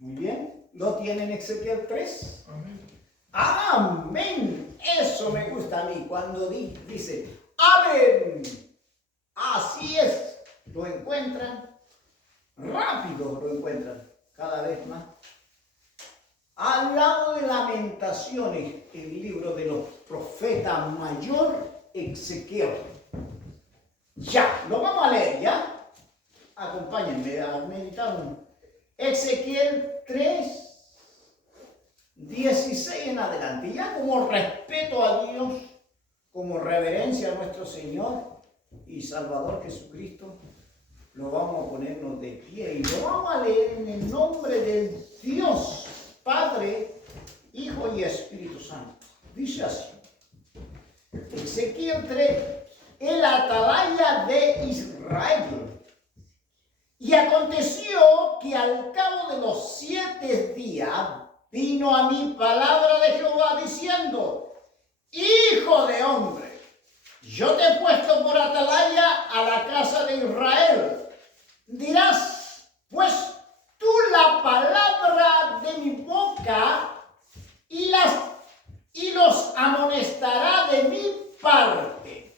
Muy bien. ¿Lo tienen Ezequiel 3? Amén. Amén. Eso me gusta a mí cuando dice, amén. Así es. Lo encuentran. Rápido lo encuentran. Cada vez más. Al lado de Lamentaciones, el libro de los profetas mayor Ezequiel. Ya, lo vamos a leer, ¿ya? Acompáñenme a meditar Ezequiel 3, 16 en adelante. Ya como respeto a Dios, como reverencia a nuestro Señor y Salvador Jesucristo, lo vamos a ponernos de pie y lo vamos a leer en el nombre del Dios, Padre, Hijo y Espíritu Santo. Dice así. Ezequiel 3, el atalaya de Israel. Y aconteció que al cabo de los 7 días vino a mí palabra de Jehová diciendo, Hijo de hombre, yo te he puesto por atalaya a la casa de Israel. Dirás, pues tú la palabra de mi boca y los amonestará de mi parte.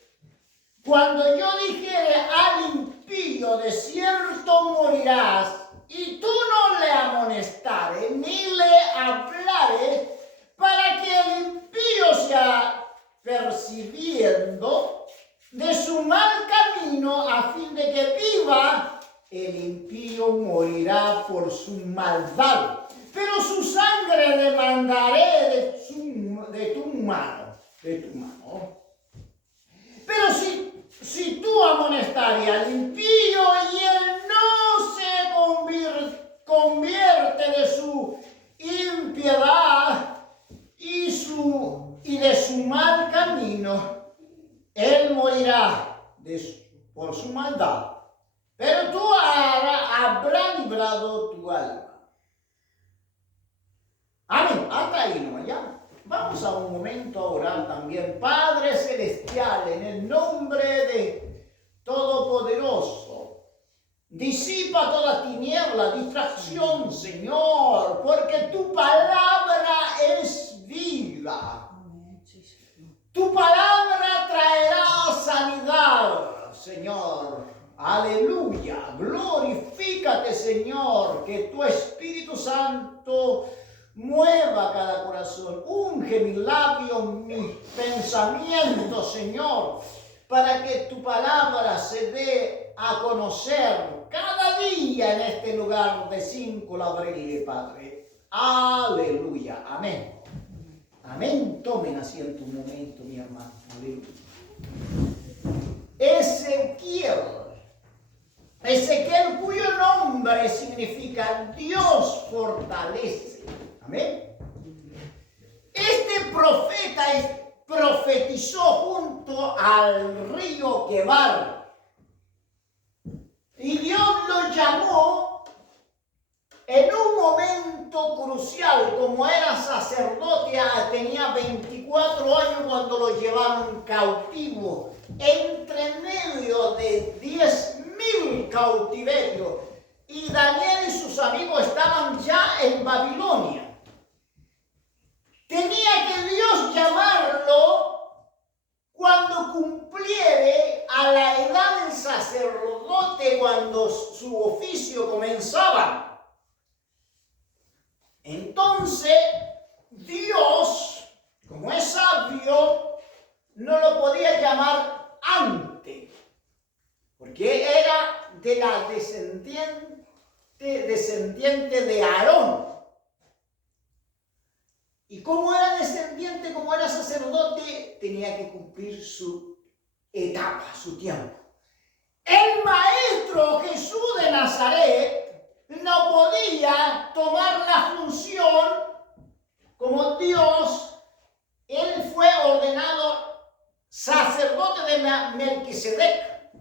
Cuando yo dijere al impío, de cierto morirás, y tú no le amonestares ni le hablares, para que el impío sea percibiendo de su mal camino, a fin de que viva, el impío morirá por su maldad, pero su sangre demandaré de tu mano. Pero si tú amonestares al impío y él no se convierte de su impiedad y de su mal camino, él morirá por su maldad, pero tú habrás librado tu alma. Amén. Hasta ahí no, ya. Vamos a un momento a orar también. Padre Celestial, en el nombre de Todopoderoso, disipa toda tiniebla, distracción, Señor, porque tu palabra es vida. Tu palabra traerá sanidad, Señor. Aleluya. Glorifícate, Señor, que tu Espíritu Santo mueva cada corazón, unge mis labios, mis pensamientos, Señor, para que tu palabra se dé a conocer cada día en este lugar de 5 Labreles, Padre. Aleluya. Amén. Amén. Tomen asiento un momento, mi hermano. Aleluya. Ezequiel, cuyo nombre significa Dios fortalece. Amén. Este profeta profetizó junto al río Quebar. Y Dios lo llamó en un momento crucial. Como era sacerdote, tenía 24 años cuando lo llevaron cautivo, entre medio de 10.000 cautiverios. Y Daniel y sus amigos estaban ya en Babilonia. Tenía que Dios llamarlo cuando cumpliere a la edad del sacerdote, cuando su oficio comenzaba. Entonces, Dios, como es sabio, no lo podía llamar antes, porque era de la descendiente de Aarón. Y como era descendiente, como era sacerdote, tenía que cumplir su etapa, su tiempo. El maestro Jesús de Nazaret no podía tomar la función como Dios. Él fue ordenado sacerdote de Melquisedec.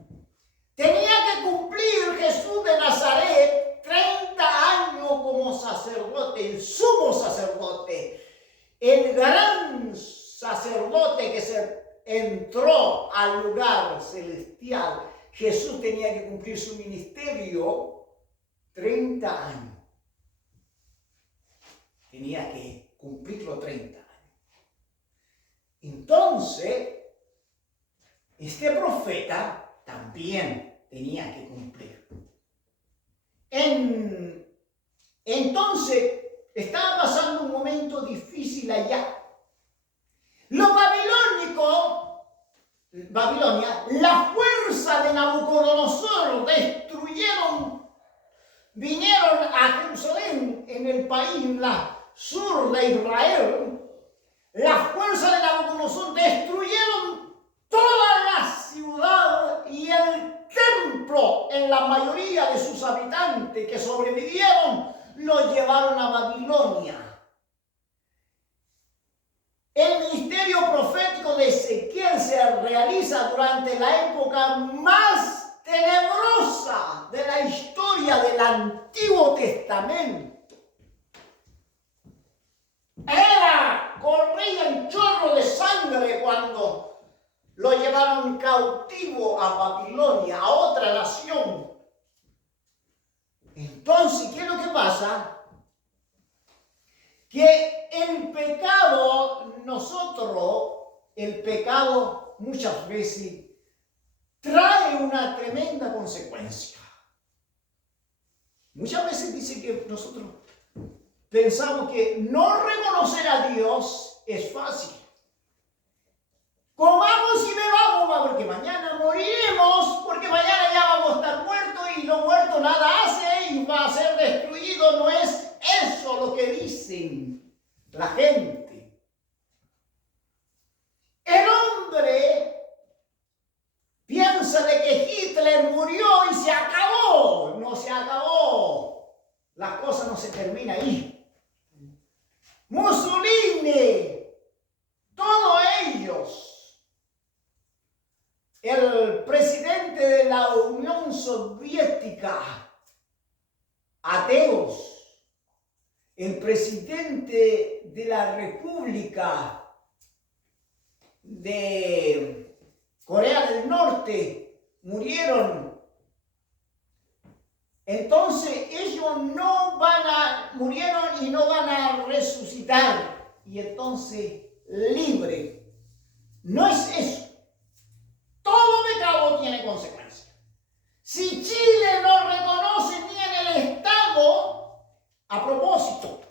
Tenía que cumplir Jesús de Nazaret 30 años como sacerdote, el sumo sacerdote. El gran sacerdote que se entró al lugar celestial. Jesús tenía que cumplir su ministerio 30 años. tenía que cumplir los 30 años. Entonces, este profeta también tenía que cumplir. Entonces, estaba pasando un momento difícil allá. Los Babilonia, la fuerza de Nabucodonosor vinieron a Jerusalén, en el país sur de Israel. La fuerza de Nabucodonosor destruyeron toda la ciudad y el templo en la mayoría de sus habitantes que sobrevivieron, lo llevaron a Babilonia. El ministerio profético de Ezequiel se realiza durante la época más tenebrosa de la historia del Antiguo Testamento. Corría un chorro de sangre cuando lo llevaron cautivo a Babilonia, a otra nación. Entonces, ¿qué es lo que pasa? Que el pecado muchas veces trae una tremenda consecuencia. Muchas veces dice que nosotros pensamos que no reconocer a Dios es fácil. Comamos y bebamos, porque mañana moriremos, porque mañana ya vamos a estar muertos y lo muerto nada hace y va a ser destruido. No es eso lo que dicen la gente. El hombre piensa de que Hitler murió y se acabó. No se acabó. La cosa no se termina ahí. Mussolini, todos ellos. El presidente de la Unión Soviética, ateos. El presidente de la República de Corea del Norte murieron. Entonces ellos murieron y no van a resucitar. Y entonces libre. No es eso. Todo pecado tiene consecuencias. Si Chile no reconoce ni en el Estado, a propósito,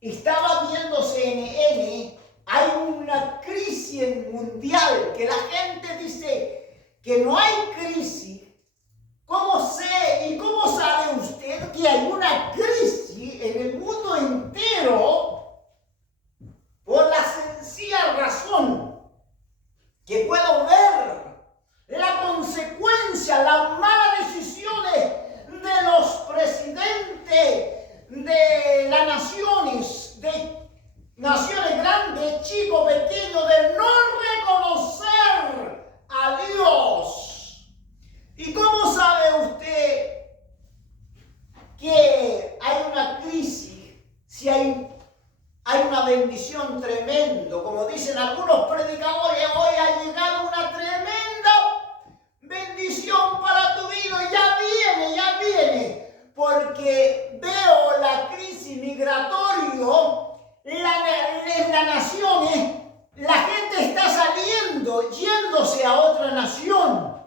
estaba viendo CNN, hay una crisis mundial que la gente dice que no hay crisis. ¿Cómo sabe usted que hay una crisis en el mundo entero? Por la sencilla razón que puedo ver la consecuencia, las malas decisiones de los presidentes de las naciones, de naciones grandes, chicos, pequeños, de no reconocer a Dios. ¿Y cómo sabe usted que hay una crisis si hay una bendición tremenda? Como dicen algunos predicadores, hoy ha llegado una tremenda bendición para tu vida. Ya viene, porque veo la crisis migratoria en las naciones. La gente está yéndose a otra nación.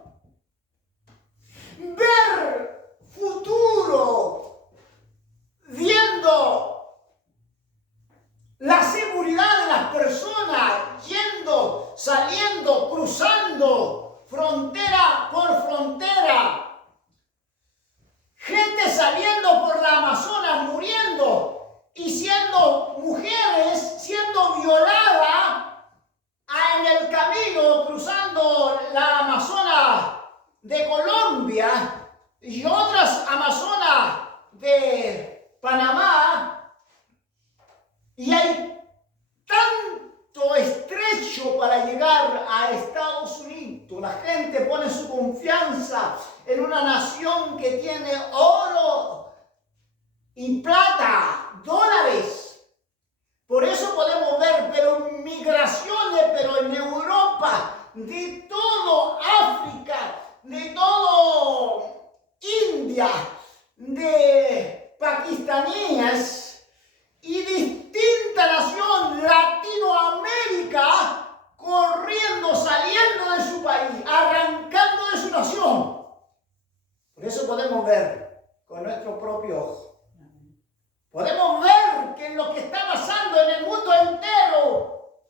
Ver futuro, viendo la seguridad de las personas, saliendo, cruzando frontera por frontera, gente saliendo por la Amazonas, muriendo y siendo mujeres, siendo violadas en el camino, cruzando la Amazonas de Colombia y otras Amazonas de Panamá, y hay tanto estrecho para llegar a Estados Unidos. La gente pone su confianza en una nación que tiene oro y plata, dólares. Por eso podemos ver, migraciones, pero en Europa, de todo África, de todo India, de pakistaníes y de propio ojo. Podemos ver que lo que está pasando en el mundo entero.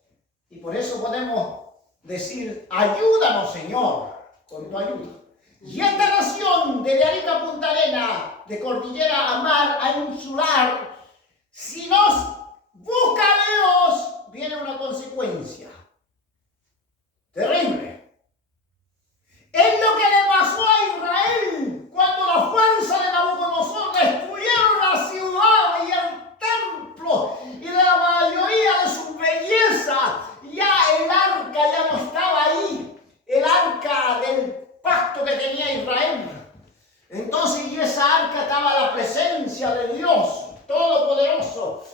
Y por eso podemos decir, ayúdanos, Señor, con tu ayuda. Y esta nación, desde Arica a Punta Arena, de cordillera a mar, a insular, si nos busca Dios, viene una consecuencia terrible. Es lo que le pasó a Israel cuando la fuerza de Nabucodonosor destruyeron la ciudad y el templo y de la mayoría de su belleza. Ya el arca ya no estaba ahí, el arca del pacto que tenía Israel. Entonces en esa arca estaba la presencia de Dios Todopoderoso.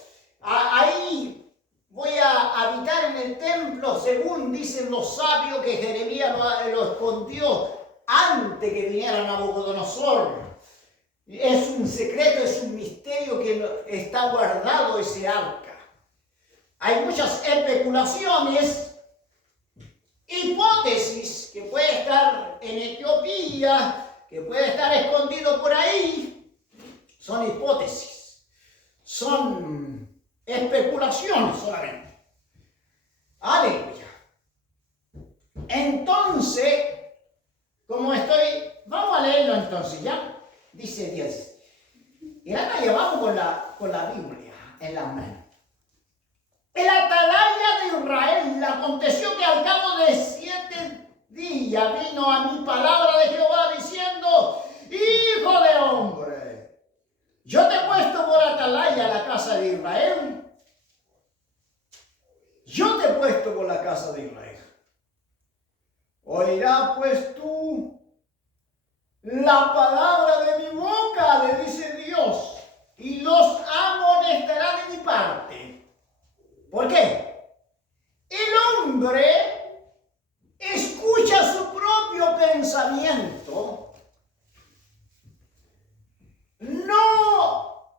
Ahí voy a habitar en el templo, según dicen los sabios que Jeremías lo escondió antes que viniera Nabucodonosor. Es un secreto, es un misterio que está guardado ese arca. Hay muchas especulaciones, hipótesis, que puede estar en Etiopía, que puede estar escondido por ahí. Son hipótesis, son especulaciones solamente. Aleluya. Entonces, vamos a leerlo entonces, ¿ya? Dice Dios. Y ahora llevamos con la Biblia en la mano. El atalaya de Israel, aconteció que al cabo de 7 días vino a mi palabra de Jehová diciendo, hijo de hombre, yo te he puesto por atalaya a la casa de Israel. Yo te he puesto por la casa de Israel. Oirá pues tú la palabra de mi boca, le dice Dios, y los amonestará de mi parte. ¿Por qué? El hombre escucha su propio pensamiento, no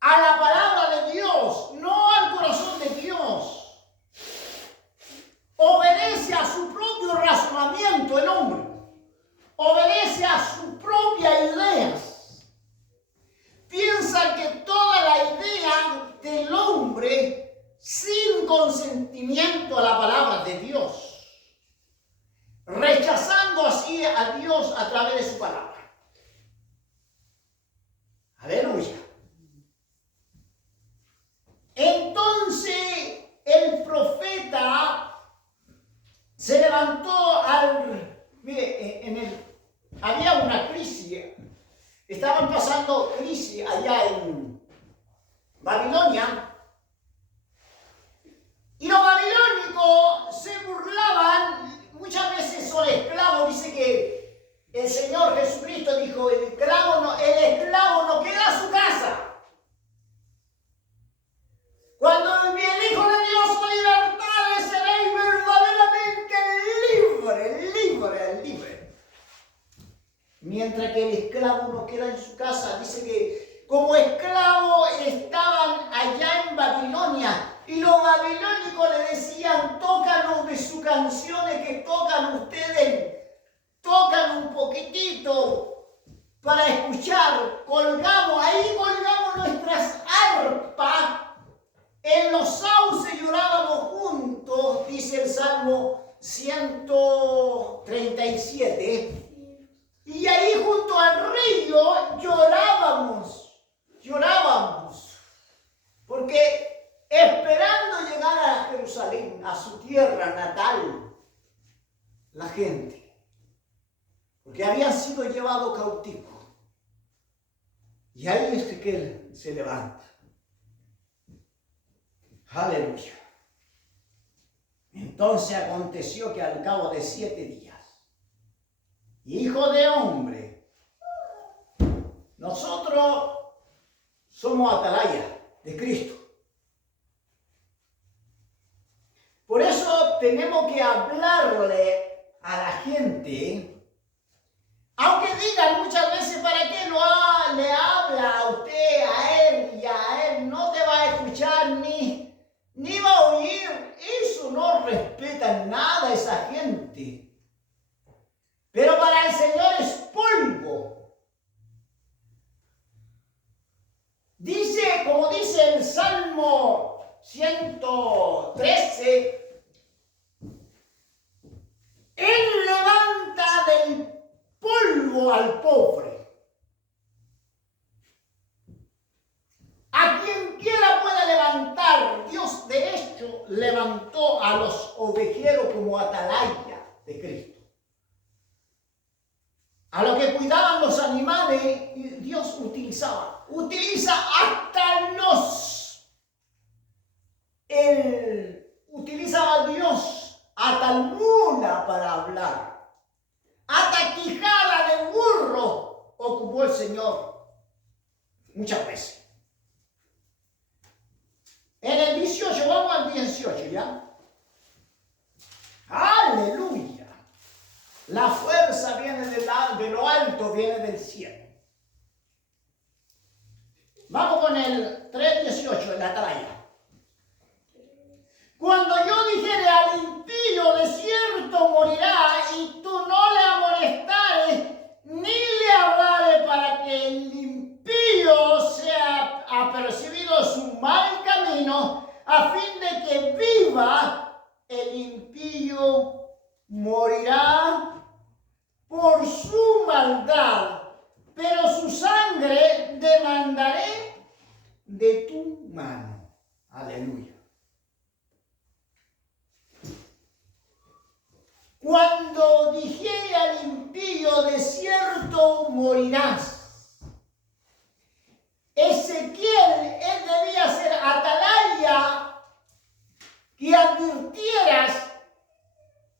a la palabra de Dios, no al corazón de Dios. Obedece a su propio razonamiento el hombre, obedece a sus propias ideas. Piensa que toda la idea del hombre sin consentimiento a la palabra de Dios, rechazando así a Dios a través de su palabra. Aleluya. Entonces el profeta se levantó había una crisis, estaban pasando crisis allá en Babilonia, y los babilónicos se burlaban, muchas veces son esclavos. Dice que el Señor Jesucristo dijo, el esclavo no queda a su casa. Cuando el Hijo de Dios os libertare, seréis verdaderamente libre. Mientras que el esclavo no queda en su casa. Dice que como esclavos estaban allá en Babilonia, y los babilónicos le decían, tócanos de sus canciones que tocan ustedes, tocan un poquitito para escuchar, ahí colgamos nuestras arpas, en los sauces llorábamos juntos, dice el Salmo 137, y ahí junto al río llorábamos, porque esperando llegar a Jerusalén, a su tierra natal, la gente, porque habían sido llevados cautivos. Y ahí es que él se levanta. Aleluya. Entonces aconteció que al cabo de 7 días, hijo de hombre, nosotros somos atalaya de Cristo. Por eso tenemos que hablarle a la gente, aunque digan muchas veces, ¿para qué le habla a usted, a él y a él? No te va a escuchar ni va a oír. Eso no respeta nada a esa gente. Pero para el Señor es polvo. dice el Salmo 113, Él levanta del polvo al pobre. A quien quiera puede levantar. Dios, de hecho, levantó a los ovejeros como atalaya de Cristo. A los que cuidaban los animales, Dios utiliza hasta utilizaba Dios hasta mula para hablar. Hasta quijada de burro ocupó el Señor muchas veces. En el 18, vamos al 18 ya. Aleluya. La fuerza viene de lo alto, viene del cielo. Vamos con el 3:18, la atalaya. Cuando yo dijere al impío, de cierto morirá, y tú no le amonestares, ni le hablares para que el impío sea apercibido su mal camino, a fin de que viva, el impío morirá por su maldad, pero su sangre demandaré de tu mano. Aleluya. Cuando dijere al impío, de cierto morirás. Ezequiel, él debía ser atalaya que advirtieras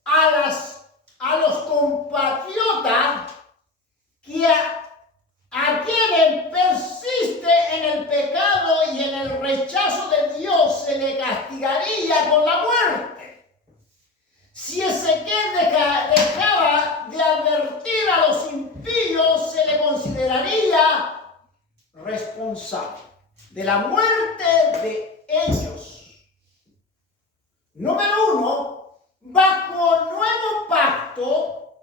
a los compatriotas que a quienes persiste en el pecado y en el rechazo de Dios se le castigaría con la muerte. Si Ezequiel dejaba de advertir a los impíos, se le consideraría responsable de la muerte de ellos. Número 1, bajo nuevo pacto,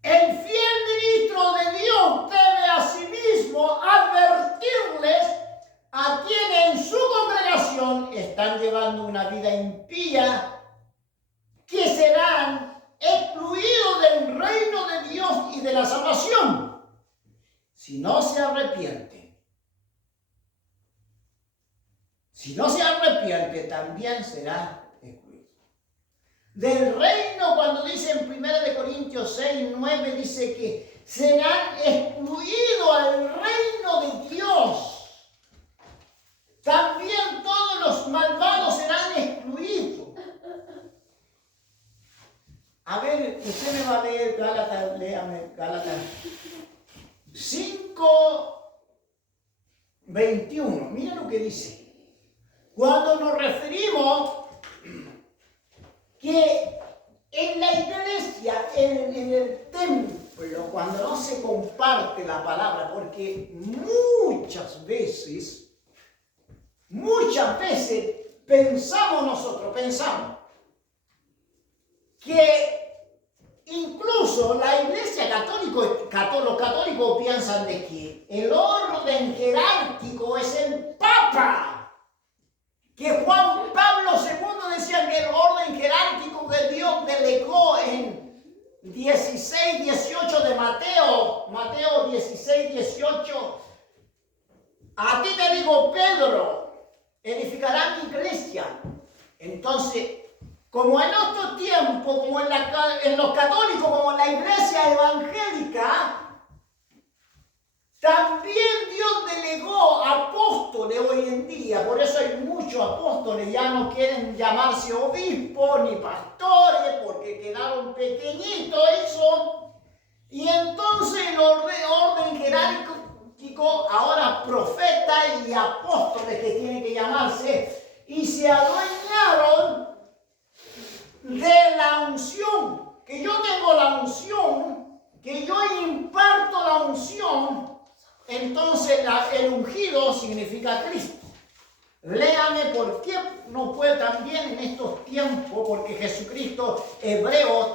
el fiel ministro de Dios debe asimismo advertirles a quienes en su congregación están llevando una vida impía, que serán excluidos del reino de Dios y de la salvación si no se arrepienten. Si no se arrepiente, también será excluido. Del reino, cuando dice en 1 Corintios 6:9, dice que serán excluidos al reino de Dios. También todos los malvados serán excluidos. A ver, usted me va a leer Gálatas, léame Gálatas 5:21. Mira lo que dice. Cuando nos referimos que en la iglesia, en el templo, cuando no se comparte la palabra, porque muchas veces pensamos que incluso la iglesia católica, los católicos piensan de que el orden jerárquico es el Papa. Que Juan Pablo II decía que el orden jerárquico que Dios delegó en 16:18 de Mateo 16:18. A ti te digo, Pedro, edificará mi iglesia. Entonces, como en otro tiempo, como en los católicos, como en la iglesia evangélica, también Dios delegó apóstoles hoy en día. Por eso hay muchos apóstoles, ya no quieren llamarse obispos ni pastores, porque quedaron pequeñitos eso. Y entonces el orden jerárquico, ahora profetas y apóstoles que tienen que llamarse, y se adueñaron de la unción, que yo tengo la unción, que yo imparto la unción. Entonces el ungido significa Cristo. Léame por qué no puede también en estos tiempos, porque Jesucristo, Hebreos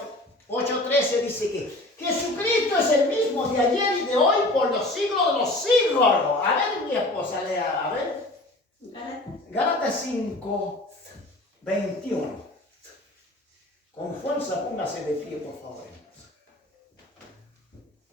8:13 dice que Jesucristo es el mismo de ayer y de hoy por los siglos de los siglos. A ver, mi esposa, lea, a ver. Gálatas 5, 21. Con fuerza, póngase de pie, por favor.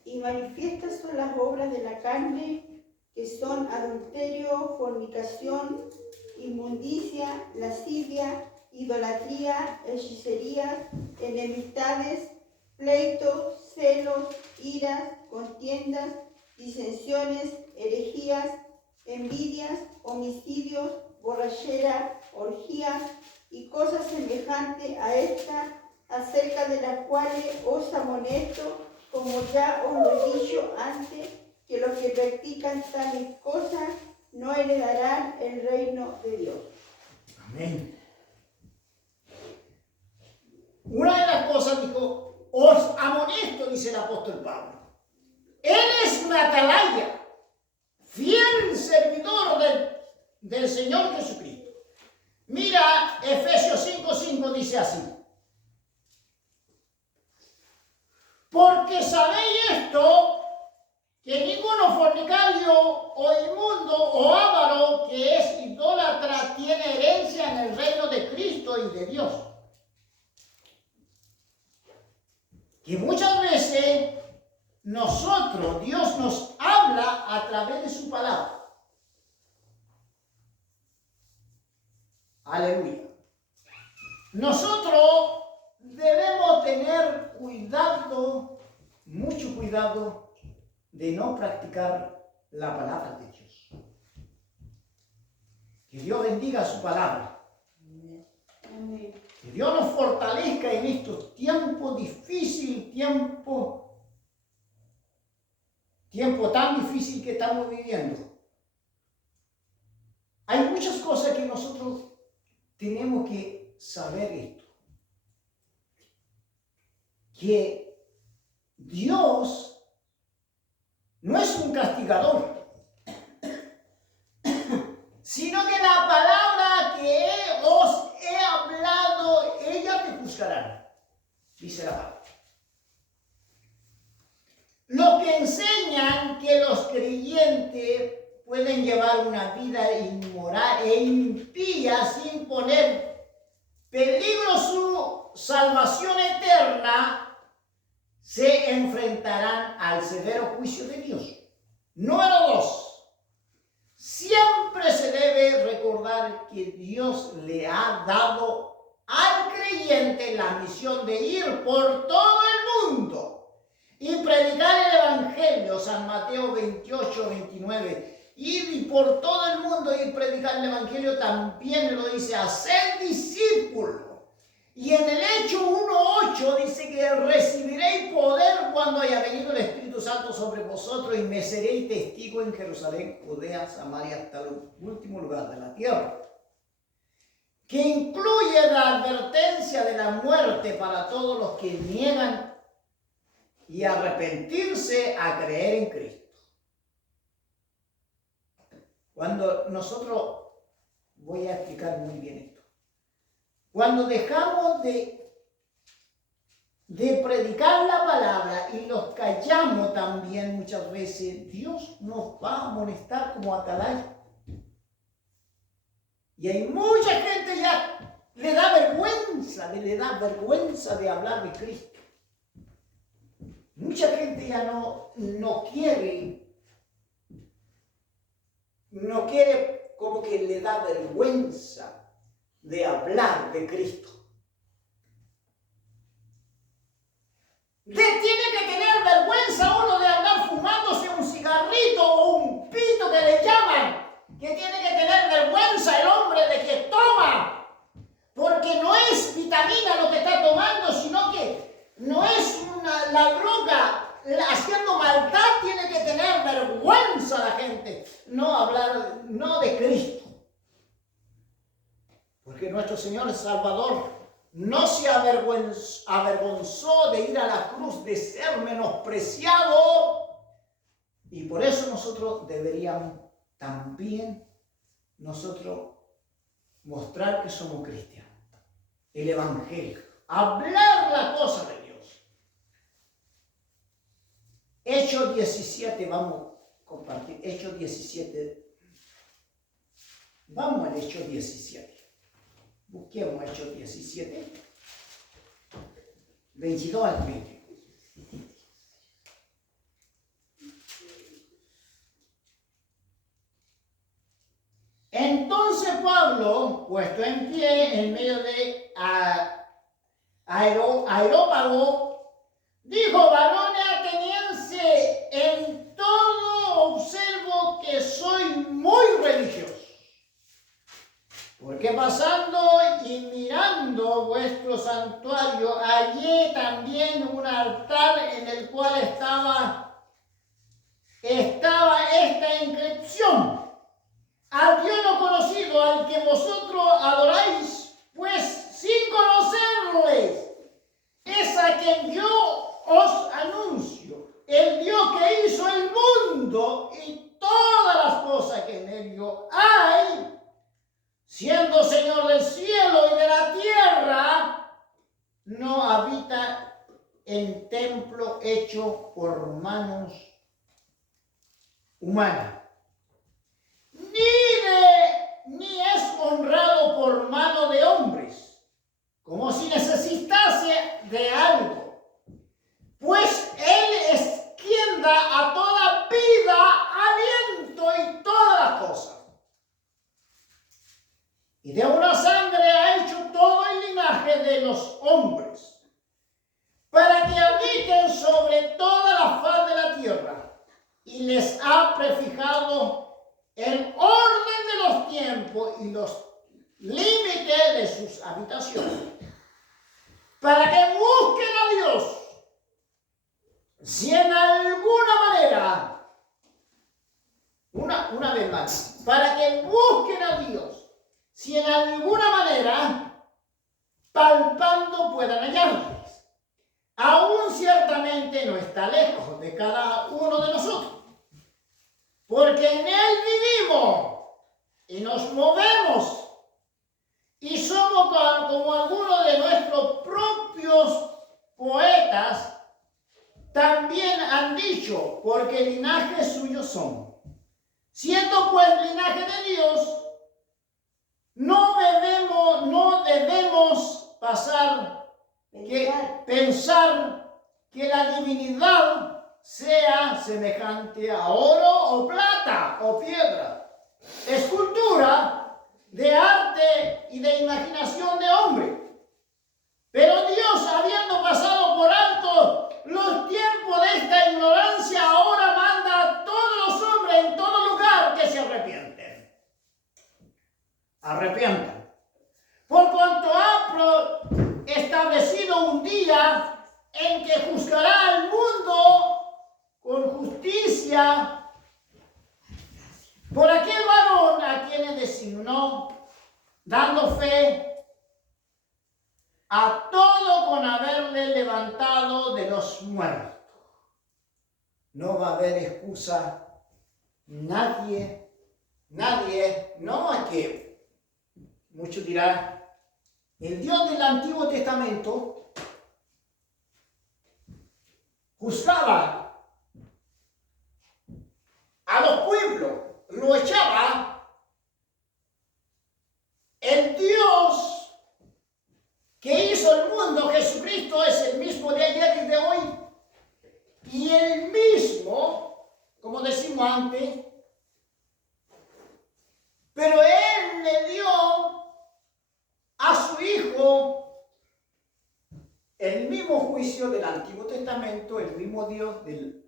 Y manifiestas son las obras de la carne, que son adulterio, fornicación, inmundicia, lascivia, idolatría, hechicería, enemistades, pleitos, celos, iras, contiendas, disensiones, herejías, envidias, homicidios, borrachera, orgías y cosas semejantes a esta, acerca de las cuales os amonesto, como ya os lo he dicho antes, que los que practican tales cosas no heredarán el reino de Dios. Amén. Una de las cosas dijo, os amonesto, dice el apóstol Pablo. Él es un atalaya, fiel servidor del Señor Jesucristo. Mira, Efesios 5:5 dice así. Porque sabéis esto, que ninguno fornicario o inmundo o avaro que es idólatra tiene herencia en el reino de Cristo y de Dios. Que muchas veces nosotros, Dios nos habla a través de su palabra. Aleluya. Nosotros debemos tener cuidado, mucho cuidado, de no practicar la palabra de Dios. Que Dios bendiga su palabra. Amén. Que Dios nos fortalezca en estos tiempos difíciles, tiempo tan difícil que estamos viviendo. Hay muchas cosas que nosotros tenemos que saber esto. Que Dios no es un castigador, sino que la palabra que os he hablado, ella te juzgará, dice la palabra. Los que enseñan que los creyentes pueden llevar una vida inmoral e impía sin poner peligro su salvación eterna, se enfrentarán al severo juicio de Dios. Número 2. Siempre se debe recordar que Dios le ha dado al creyente la misión de ir por todo el mundo y predicar el Evangelio. San Mateo 28, 29. Ir y por todo el mundo y predicar el Evangelio también lo dice, hacer discípulos. Y en el Hecho 1:8 dice que recibiréis poder cuando haya venido el Espíritu Santo sobre vosotros y me seréis testigo en Jerusalén, Judea, Samaria, hasta el último lugar de la tierra. Que incluye la advertencia de la muerte para todos los que niegan y arrepentirse a creer en Cristo. Cuando nosotros, voy a explicar muy bien esto. Cuando dejamos de predicar la palabra y los callamos también muchas veces, Dios nos va a amonestar como atalaya. Y hay mucha gente ya le da vergüenza de hablar de Cristo. Mucha gente ya no quiere, como que le da vergüenza de hablar de Cristo. Tiene que tener vergüenza uno de andar fumándose un cigarrito o un pito que le llaman. Que tiene que tener vergüenza el hombre de que toma. Porque no es vitamina lo que está tomando, sino que no es la droga haciendo maldad. Tiene que tener vergüenza la gente. No hablar, no de Cristo. Porque nuestro Señor Salvador no se avergonzó de ir a la cruz, de ser menospreciado. Y por eso nosotros deberíamos también mostrar que somos cristianos. El Evangelio. Hablar la cosa de Dios. Hechos 17, vamos a compartir. Hechos 17. Vamos al Hechos 17. Busquemos Hechos 17, 22 al 30. Entonces Pablo, puesto en pie en medio de Areópago, dijo: varones atenienses, en todo observo que soy muy religioso. Porque pasando y mirando vuestro santuario, hallé también un altar en el cual estaba esta inscripción: al Dios no conocido, al que vosotros adoráis, pues sin conocerles, es a quien yo os anuncio, el Dios que hizo el mundo y todas las cosas que en ello hay, siendo Señor del cielo y de la tierra, no habita en templo hecho por manos humanas, ni es honrado por mano de hombres, como si necesitase de algo, pues Él es quien da a toda vida aliento y todas las cosas. Y de una sangre ha hecho todo el linaje de los hombres, para que habiten sobre toda la faz de la tierra, y les ha prefijado el orden de los tiempos y los límites de sus habitaciones, para que busquen a Dios, si en alguna manera, una vez más, para que busquen a Dios, si en alguna manera, palpando puedan hallarles. Aún ciertamente no está lejos de cada uno de nosotros, porque en Él vivimos y nos movemos y somos como algunos de nuestros propios poetas también han dicho, porque linaje suyo son. Siendo pues linaje de Dios, no debemos pensar que la divinidad sea semejante a oro o plata o piedra, escultura de arte y de imaginación de hombre. Pero Dios, habiendo pasado por alto los tiempos de esta ignorancia, ahora manda a todos los hombres en todo lugar que se arrepientan. Por cuanto ha establecido un día en que juzgará al mundo con justicia por aquel varón a quien designó, dando fe a todo con haberle levantado de los muertos. No va a haber excusa, nadie, no a que muchos dirán, el Dios del Antiguo Testamento juzgaba a los pueblos, lo echaba. El Dios que hizo el mundo, Jesucristo, es el mismo de ayer y de hoy, y el mismo, como decimos antes, pero Él le dio a su Hijo el mismo juicio del Antiguo Testamento, el mismo Dios del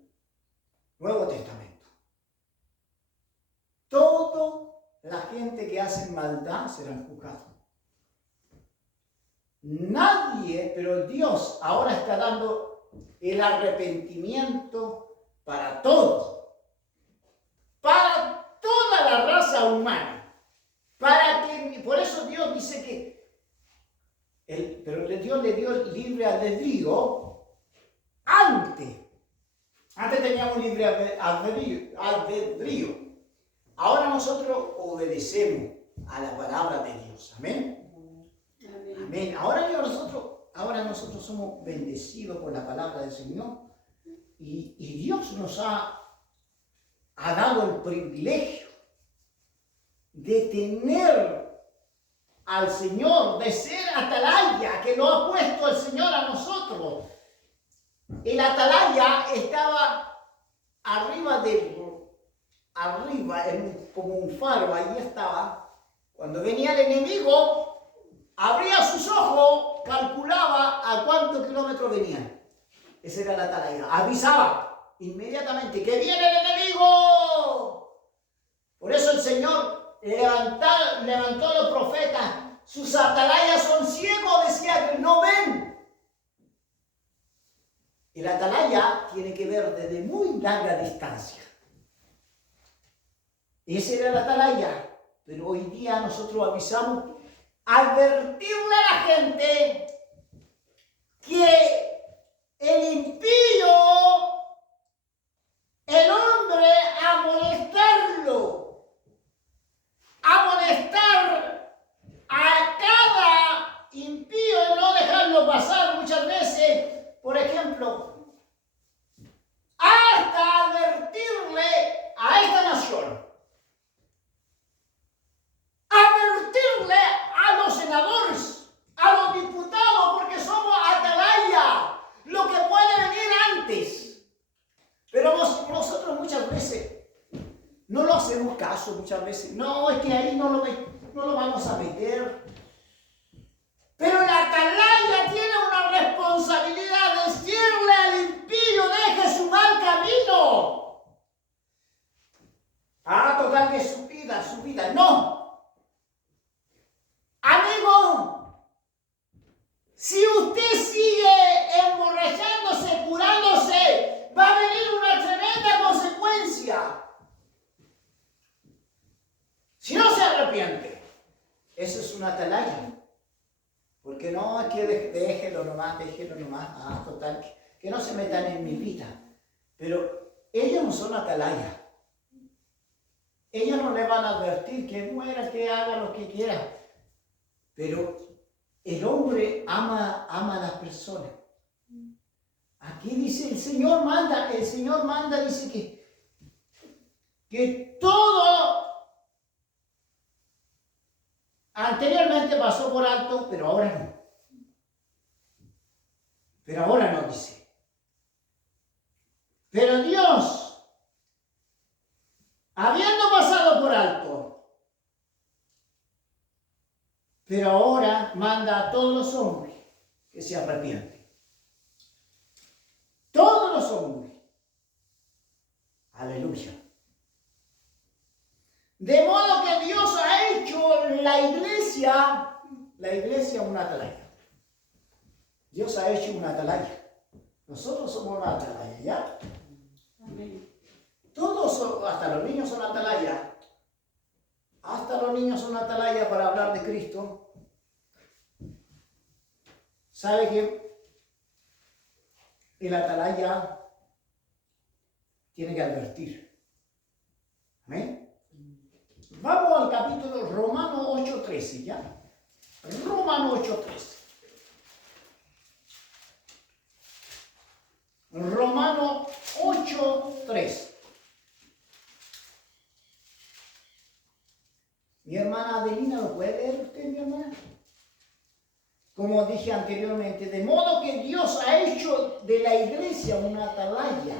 Nuevo Testamento. Toda la gente que hace maldad serán juzgados. Nadie, pero Dios ahora está dando el arrepentimiento para todos, para toda la raza humana, para que, por eso Dios dice que, pero Dios le dio libre albedrío antes teníamos libre albedrío. Ahora nosotros obedecemos a la palabra de Dios. Amén. Amén. Ahora nosotros somos bendecidos por la palabra del Señor y Dios nos ha dado el privilegio de tener al Señor, de ser atalaya, que lo ha puesto el Señor a nosotros. El atalaya estaba arriba, como un faro, ahí estaba. Cuando venía el enemigo, abría sus ojos, calculaba a cuántos kilómetros venían. Ese era el atalaya. Avisaba inmediatamente que viene el enemigo. Por eso el Señor levantó a los profetas. Sus atalayas son ciegos, decía, que no ven. El atalaya tiene que ver desde muy larga distancia. Ese era el atalaya. Pero hoy día nosotros avisamos, advertirle a la gente que el impío, el hombre, amonestar a cada impío y no dejarlo pasar muchas veces, por ejemplo, hasta advertirle a esta nación, advertirle a los senadores, a los diputados, porque somos atalaya, lo que puede venir antes. Pero nosotros muchas veces no lo hacemos caso, muchas veces. No, es que ahí no lo vamos a meter. Pero la atalaya tiene una responsabilidad de decirle al impío, deje su mal camino. Total que su vida, no. Amigo, si usted sigue emborrachándose, curándose, va a venir una tremenda consecuencia. Si no se arrepiente, eso es una atalaya. Porque no es que déjelo nomás. Total, que no se metan en mi vida. Pero ellos no son atalaya. Ellos no le van a advertir que muera, que haga lo que quiera. Pero el hombre ama a las personas. Aquí dice, el Señor manda, dice que todo anteriormente pasó por alto, pero ahora no, dice. Pero Dios, habiendo pasado por alto, pero ahora manda a todos los hombres que se arrepienten. Todos los hombres. Aleluya. De modo que Dios ha hecho la iglesia una atalaya. Dios ha hecho una atalaya. Nosotros somos una atalaya, ¿ya? Amén. Todos, hasta los niños son atalaya. Hasta los niños son atalaya para hablar de Cristo. ¿Sabe qué? El atalaya tiene que advertir. ¿Amén? Vamos al capítulo Romanos 8:13, ¿ya? Romanos 8:13. Romanos 8:13. Mi hermana Adelina, ¿lo puede leer usted, mi hermana? Como dije anteriormente, de modo que Dios ha hecho de la iglesia una atalaya.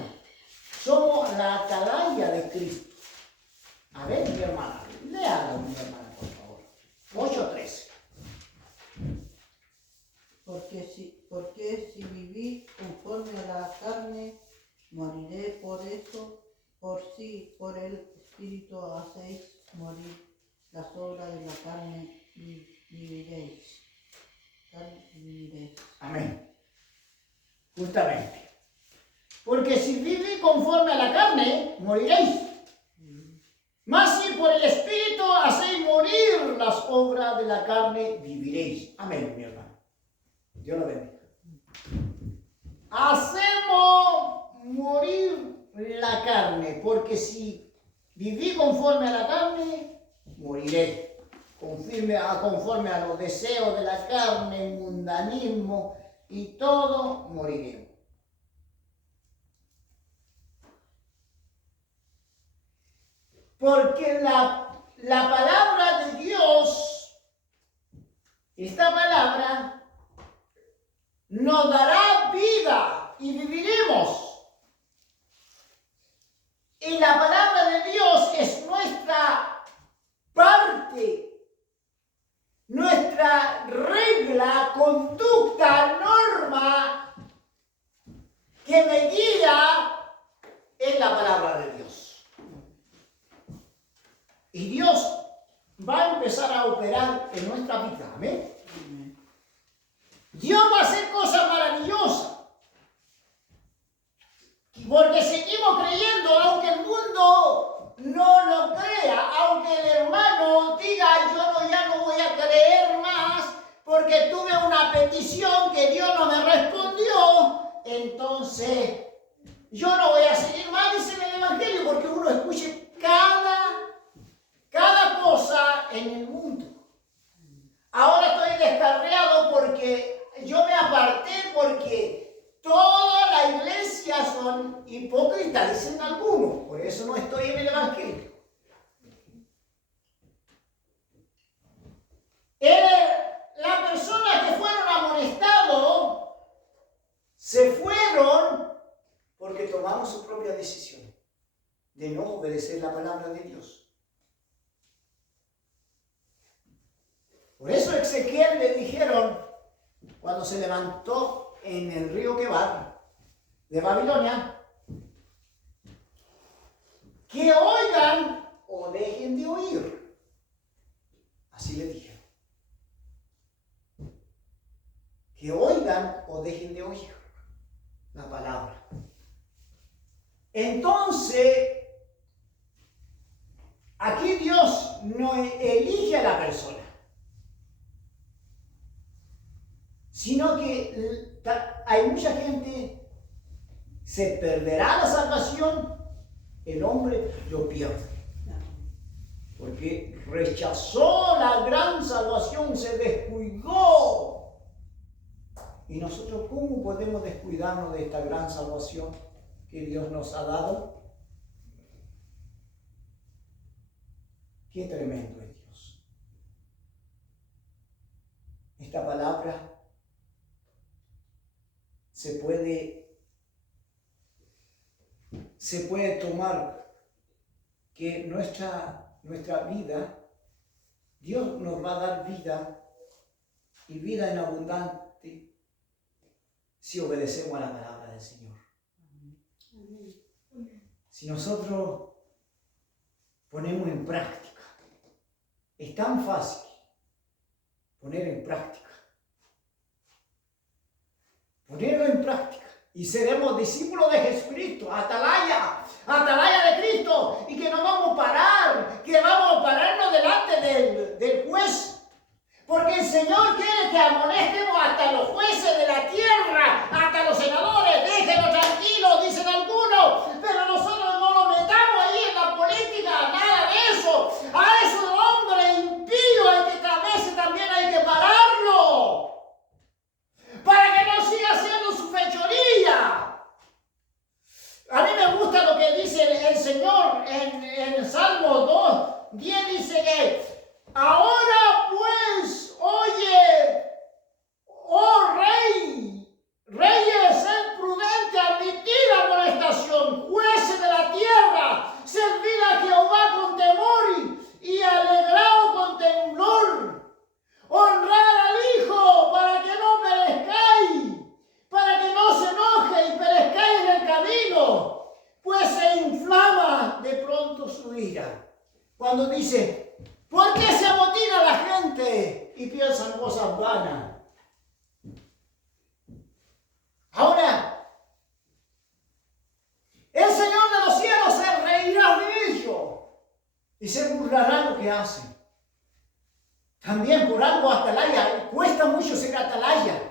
Somos la atalaya de Cristo. A ver, mi hermana, léalo, mi hermana, por favor. 8:13. Porque si viví conforme a la carne, moriré por eso, por el Espíritu hacéis morir las obras de la carne y viviréis. Amén. Justamente. Porque si viví conforme a la carne, moriréis. Mas si por el Espíritu hacéis morir las obras de la carne, viviréis. Amén, mi hermano. Dios lo bendiga. Hacemos morir la carne, porque si viví conforme a la carne, moriré. Conforme a los deseos de la carne, mundanismo y todo, moriremos. Porque la palabra de Dios, esta palabra, nos dará vida y viviremos. Y la palabra de Dios es nuestra parte, nuestra regla, conducta, norma que me guía en la palabra de Dios. Y Dios va a empezar a operar en nuestra vida. Amén. Dios va a hacer cosas maravillosas. Porque seguimos creyendo, aunque el mundo no lo crea, aunque el hermano diga, ya no voy a creer más, porque tuve una petición que Dios no me respondió, entonces yo no voy a seguir más, dice en el Evangelio, porque uno escuche cada cosa en el mundo. Ahora estoy descarriado porque yo me aparté, porque toda la iglesia son hipócritas, dicen algunos. Por eso no estoy en el Evangelio. Las personas que fueron amonestados se fueron porque tomaron su propia decisión de no obedecer la palabra de Dios. Por eso a Ezequiel le dijeron, cuando se levantó en el río Quebar de Babilonia, que oigan o dejen de oír. Así le dijeron. Que oigan o dejen de oír la palabra. Entonces, aquí Dios no elige a la persona, sino que hay mucha gente, se perderá la salvación, el hombre lo pierde. Porque rechazó la gran salvación, se descuidó. ¿Y nosotros cómo podemos descuidarnos de esta gran salvación que Dios nos ha dado? Qué tremendo es Dios. Esta palabra se puede tomar que nuestra vida, Dios nos va a dar vida y vida en abundante si obedecemos a la palabra del Señor. Si nosotros ponemos en práctica, es tan fácil poner en práctica. Ponerlo en práctica y seremos discípulos de Jesucristo, atalaya de Cristo, y que no vamos a parar, que vamos a pararnos delante del juez, porque el Señor quiere que amonestemos hasta los jueces de la tierra, hasta los senadores. Déjenlos tranquilos, dicen algunos, pero nosotros no nos metamos ahí en la política, nada de eso. A esos hombres impíos a veces también hay que pararlo, para que no siga haciendo su fechoría. A mí me gusta lo que dice el Señor en el Salmo 2:10, dice que ahora pues, oye, oh reyes, sed prudente, admitid amonestación, jueces de la tierra, servid a Jehová con temor y alegraos con temblor. Honrad al Hijo para que no perezcáis, para que no se enoje y perezcáis en el camino, pues se inflama de pronto su ira. Cuando dice, ¿por qué se amotina la gente y piensan cosas vanas? Ahora, el Señor de los cielos se reirá de ellos y se burlará lo que hacen. También por algo atalaya, cuesta mucho ser atalaya.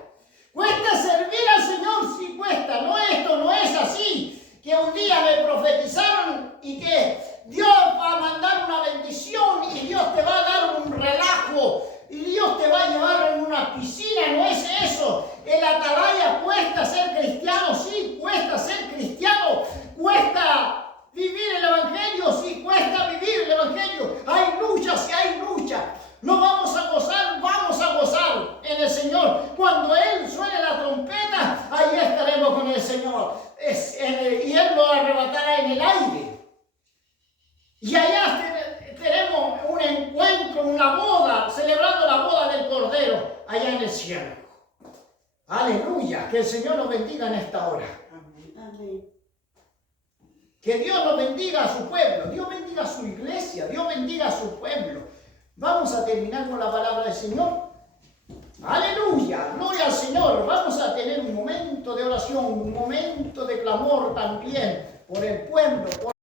Cuesta servir al Señor, sí cuesta. No, esto no es así, que un día me profetizaron y que Dios va a mandar una bendición y Dios te va a dar un relajo y Dios te va a llevar en una piscina. No es eso. El atalaya cuesta ser cristiano, sí, cuesta ser cristiano. Cuesta vivir el Evangelio, sí, cuesta vivir el Evangelio. Hay lucha Y allá tenemos un encuentro, una boda, celebrando la boda del Cordero allá en el cielo. Aleluya, que el Señor nos bendiga en esta hora. Amén. Que Dios nos bendiga a su pueblo, Dios bendiga a su iglesia, Dios bendiga a su pueblo. Vamos a terminar con la palabra del Señor. Aleluya, gloria al Señor. Vamos a tener un momento de oración, un momento de clamor también por el pueblo.